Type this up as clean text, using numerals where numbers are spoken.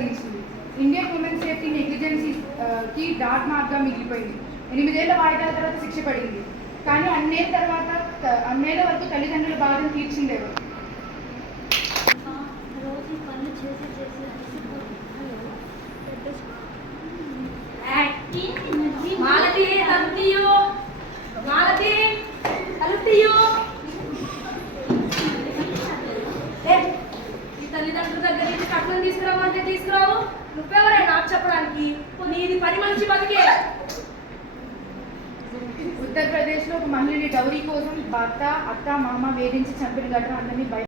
కలిగించింది. Indian women safety negligence కి dot మార్క్గా మిగిలిపోయింది. 8 ఏళ్ల వాయిదాల తర్వాత శిక్ష పడింది. కానీ అన్నేళ్ల వరకు తల్లిదండ్రుల బాధను తీర్చిందేవారు. తల్లిదండ్రుల దగ్గర నుంచి కట్నం తీసుకురావంటే తీసుకురావు. నువ్వెవరే నాకు చెప్పడానికి? నీది పని మంచి బతికే. ఉత్తరప్రదేశ్లో ఒక మహిళని డౌరీ కోసం భర్త, అత్త, మామ వేధించి చంపిన ఘటన అందరినీ